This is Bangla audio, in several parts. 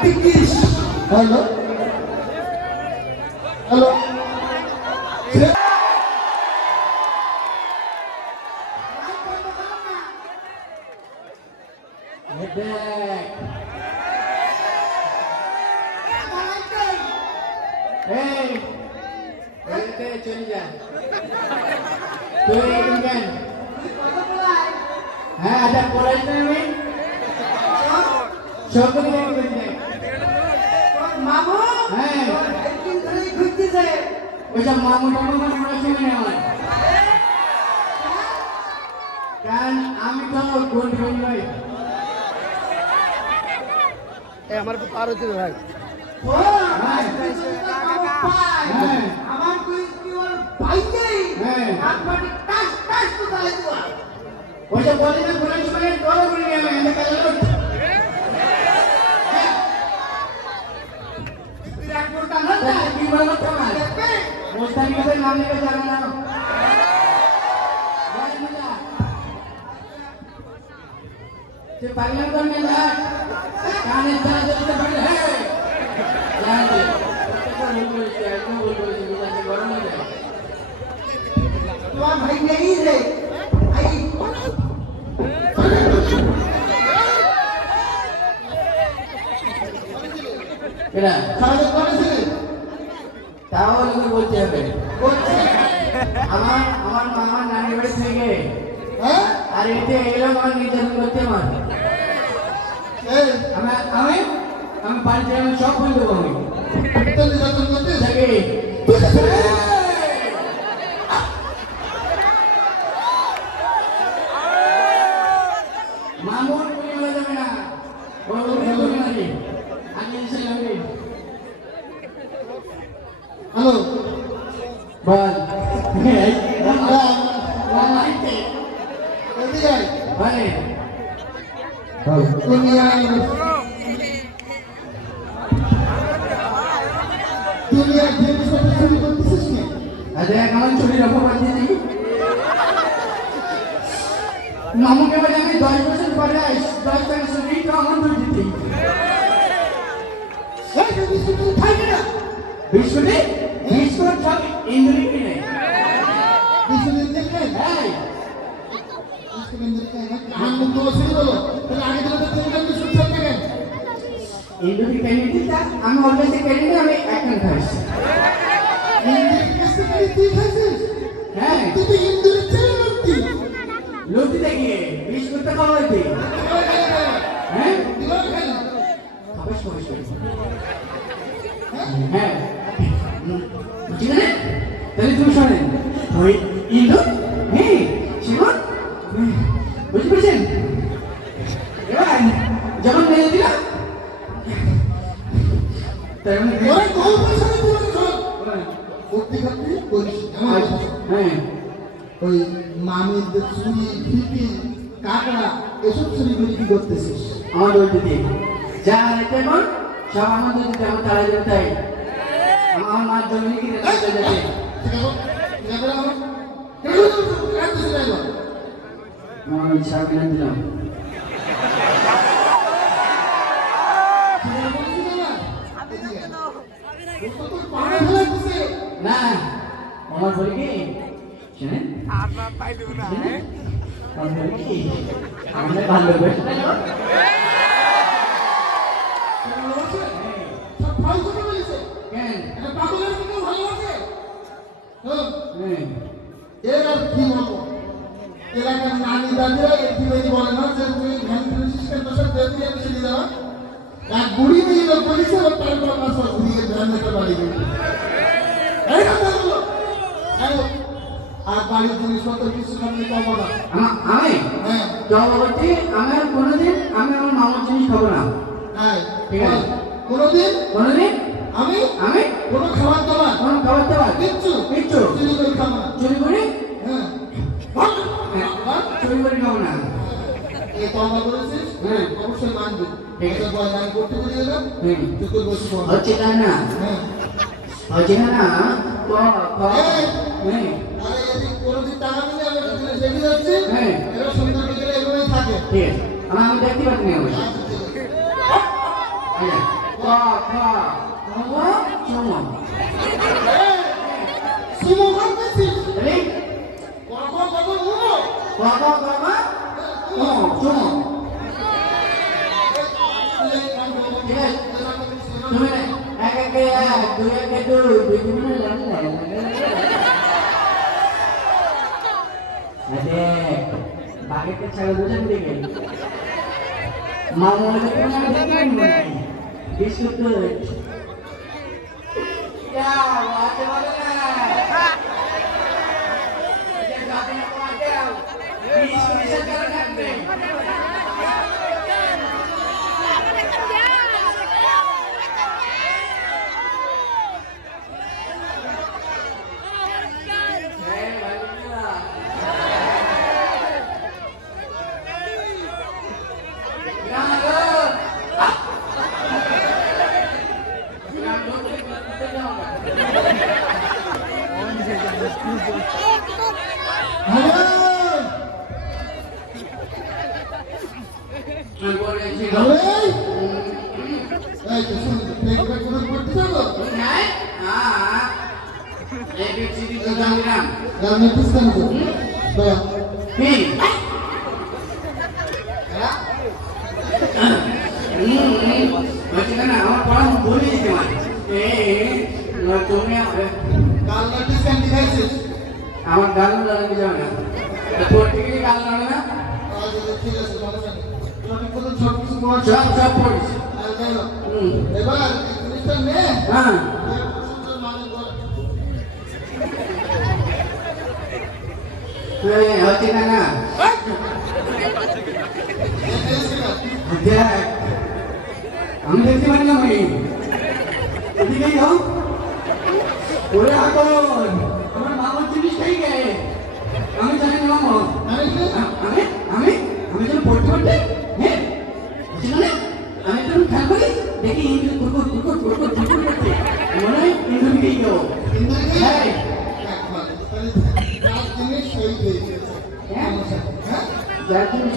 হ্যালো হ্যালো চলে যা তুই কেন হ্যাঁ আচ্ছা পড়াইছ না আমি সবগুলি দেখে মামু হ্যাঁ একদিন ধরে ঘুরতেছে ওইসব মামু টামু মানে পড়াশোনা নেই আমার কারণ আমি তো গুণ গুণ নই আমার আরো দিল ভাই ও আমার তুই কি ওর ভাইকে একবারে টাস টাস তো তালে দিবা ওইসব বলি না পড়াশোনা করে তোরা করে নিয়ে আমি এনে কাজ করব তুই এক করতা না কি বলবো তোমার মোস্তানিকের নাম নিতে জানো না যে পাগলা করনে না কানে তারা দিতে পারে হ্যাঁ জানতে বল বলছে একদম বল বলছে বুঝাতে গরম হয়ে যায় তোমার ভাই নেই রে আই এরা সারাদিন করেছিলি তাও লোকে বলতে হবে বলছি আমার আমার মামার নানি বাড়ি থেকে হ্যাঁ আর এতে এলাম আমার নির্যাতন করতে আমার এই আমি আমি আমি বাড়িতে আমি সব বলে দেবো আমি তোর নির্যাতন করছিস দেখে মামুর গুলি হয়ে যাবে না বড় গুলি মারি আগে এসে লাগবে হ্যালো বল এদিকে আয় বলে দুনিয়া দুনিয়া জিনিসপত্র চুরি করতেছিস না আরে আমার ছবি রাখো বাদ দিয়ে মামুকে বলে আমি 10 বছর পরে 10 টাকা ছবি তো আমার দুই দিতে এই যে বিস্কুট খাই না বিস্কুটে বিস্কুট সব ইন্দুরি কিনে বিস্কুট দেখে হ্যাঁ বিস্কুট দেখে আমি তো শুরু হলো তাহলে আগে থেকে তো তিনটা বিস্কুট খেতে গেল ইন্দুরি কিনে দিতা আমি অলরেডি কিনে নিয়ে আমি এখন খাইছি ইন্দুরের কাছ থেকে তুই খাইছিস হ্যাঁ তুই তো ইন্দুরের ছেলে লোকটি লুটি দেখি বিস্কুট তো কম হইতে হ্যাঁ দিবার খাই না খাবাস খাবাস হ্যাঁ ঠিক আছে তাহলে তুমি শোনেন ওই ইন্দুর হ্যাঁ শিবন বুঝতে পেরেছেন এবার যখন মেরে দিলাম তার মানে ওরা গল্প শুনে তুই শোন সত্যি সত্যি বলিস আমার হ্যাঁ ওই মামিদের চুরি ফিটি কাকড়া এসব চুরি করে কি করতেছিস আমার দৌড় দিতে যা রেখে এখন সব আমার দৌড় দিতে আমার তারা যেতে হয় আমার মার জমি কিনে রাখতে যেতে আমি ছাড় কিনে দিলাম না আমার বলি কি শুনেন আমার বলি কি আমাদের ভালোবাসা কেন এর আর কি বলবো এলাকার নানি দাদিরা একটি বলে না যে তুই ভ্যান সিস্টেম তো সব দিয়ে মিশিয়ে দেওয়া এক বুড়ি মেয়ে লোক বলেছে আর তারপর মাসা ঘুরিয়ে ভ্যান মেটার বাড়ি গেল এই কথা বলো আর বাড়ির জিনিসপত্র কিছু খাবি কমো না আমি হ্যাঁ জবাবতে আমার কোনোদিন আমি আমার মামার জিনিস খাবো না হ্যাঁ ঠিক আছে কোনোদিন কোনোদিন আমি আমি কোনো খাবার দাবার কোনো খাবার দাবার কিচ্ছু কিচ্ছু চুরি করে খাবো না চুরি করে হ্যাঁ চুরি করে খাবো না এই তবা করেছিস হ্যাঁ অবশ্যই মানবি ঠিক আছে। এটা বয় আমি করতে বলে গেলাম তুই তোর বসে পড় হচ্ছে তাই না হ্যাঁ হচ্ছে না তো এই! হ্যাঁ আরে যদি কোনোদিন টাকা দিলে আমি সেখানে দেখে যাচ্ছি হ্যাঁ। এরা সুন্দর বিকেলে এভাবেই থাকে ঠিক আছে আমি দেখতে পাচ্ছি না আমি আচ্ছা, ঠিক আছে। খ চুমো সুমো করতেছিস রে কখন কখন উড়ো খ চুমো ঠিক আছে তুমি এক একে এক দুই একে দুই দুই দুগুণে আরে বাগেতে ছাগল দুজন দিকে মামু হলে কোন দেখেন বিস্কুট ইয়া আতে বলে না এটা গাবে না কোয়াতে বিস্কুট এসে করে থাকবে এই তো শুন দেখবে কোন করতে যাবো গানে পিছন তো দয়া কালনা পিছন দেখাইছিস আমার গান জানাতে যাবে না তোর থেকে গান জানে না আজ ঠিক আছে সমস্যা নেই তুমি কোন ছোট কিছু বল সব সব পড়িস আর গেল এবার জিনিসটা নে হ্যাঁ হচ্ছে না না দেখ আমি দেখতে পারি না আমি এদিকেই যাও ওরে এখন আমার মামার জিনিস খাই গে আমি জানি না মামা আমি আমি আমি যখন পড়তে পড়তে হ্যাঁ সেখানে আমি যখন খেয়াল করি দেখি ইন্দুর কুরকুর কুরকুর কুরকুর কুরকুর করছে মনে হয় ইন্দুর দিকেই যাও হ্যাঁ জিনিস সেই হয়েছে হ্যাঁ যার জিনিস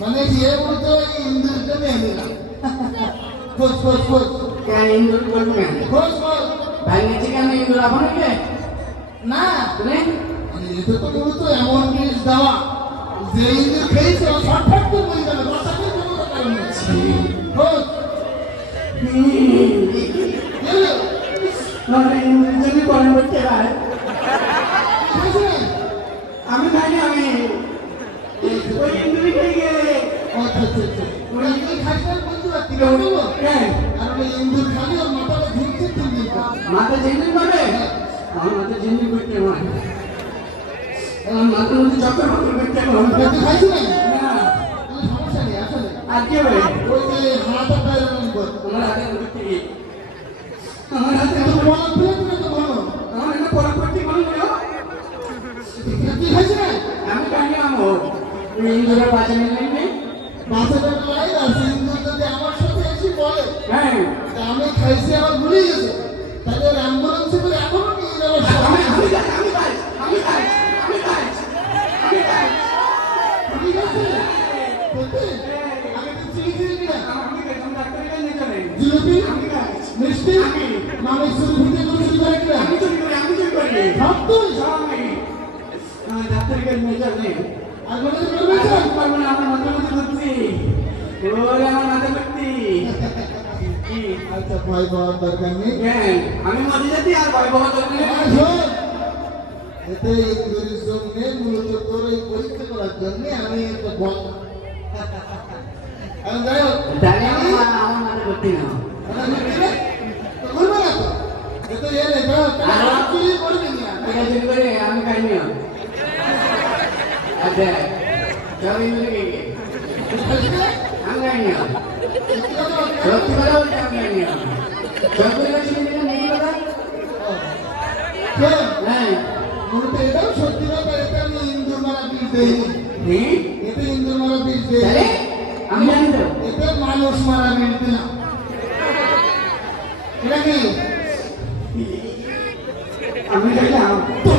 মানে যে বলতো ইন্দুরকে নিয়ে নিলাম খোঁজ খোঁজ খোঁজ কেন ইন্দুর করবো না খোঁজ খোঁজ ভাঙেছে কেন ইন্দুর আপন না তুমি মানে এটা তো মূলত এমন জিনিস দেওয়া যে ইন্দুর খেয়েছে ও শর্টফট করে বলে যাবে বাচ্চাকে কোনো কারণ নেই খোঁজ মানে ইন্দুর জন্য করেন করতে পারে আমি জানি আমি ওই ইন্দুরি খেয়ে গেলে আচ্ছা আচ্ছা আচ্ছা ওই ইন্দুর খাইতে বলতে পারতি না বলবো আর ওই ইন্দুর খালি ওর মাথাটা ঝুঁকছে তিন মাথা ঝিনঝিন করবে আমার মাথা ঝিনঝিন করতে হয় আমার মাথার মধ্যে চক্কর ফক্কর করতে হয় তুই খাইছি না না কোনো সমস্যা নেই আসলে আর কি হবে ওই যে হাতে পায়ের মন কর আমার হাতে করতে গিয়ে আমার হাতে এত বলা ফেলে তুমি তো বলো আমার একটা পড়া করতে মনে হলো তুই খাইছি না আমি জানি আমার ওই ইন্দুরের পাশে নিয়ে বাচ্চাদের লাই আছে ইন্দুর যদি আমার সাথে এসে বলে হ্যাঁ যে আমি খাইছি আমার ভুলে গেছে তাহলে অ্যাম্বুলেন্সে করে এখনো নিয়ে যাওয়ার আমি সময় আমি খাই আমি খাই আমি খাই আমি খাই ঠিক আছে বলতে আমি তো চিনি চিনি না আমি খাই তুমি ডাক্তারের কাছে নিয়ে চলে জিলিপি আমি খাই মিষ্টি মানে শুরু ভিতরে কোনো চুরি করে কিনা আমি চুরি করি সব তুই আমি ডাক্তারের কাছে নিয়ে চলে আর বলে যে করবে তো পারবো না আমার মাথা মধ্যে করছি ওরে আমার মাথা করছি কি আচ্ছা ভয় পাওয়ার দরকার নেই জ্ঞান আমি মজা যেতে আর ভয় পাওয়া দরকার নেই আর শোন, এতে ইন্দুরের জন্য মূলত তোর এই পরীক্ষা করার জন্য আমি একটা বল আমি যাই হোক তাহলে আমার মাথা করছি না করবে না তো এতে এর এটা চুরি করবি না এটা চুরি করে আমি খাইনি আচ্ছা চলো ইন্দুরে গিয়ে আমি খাইনি সত্যি কথা বলতে আমি খাইনি সত্যি কথা শুনে নেই কথা হ্যাঁ মূলত এটাও সত্যি কথা এটা আমি ইন্দুর মারা বীজ দেইনি হ্যাঁ এতে ইন্দুর মারা বীজ তাহলে দেই আমি জানি তো এতে মানুষ মারা বীজ দিলাম এটা কি আমি খাইলাম তো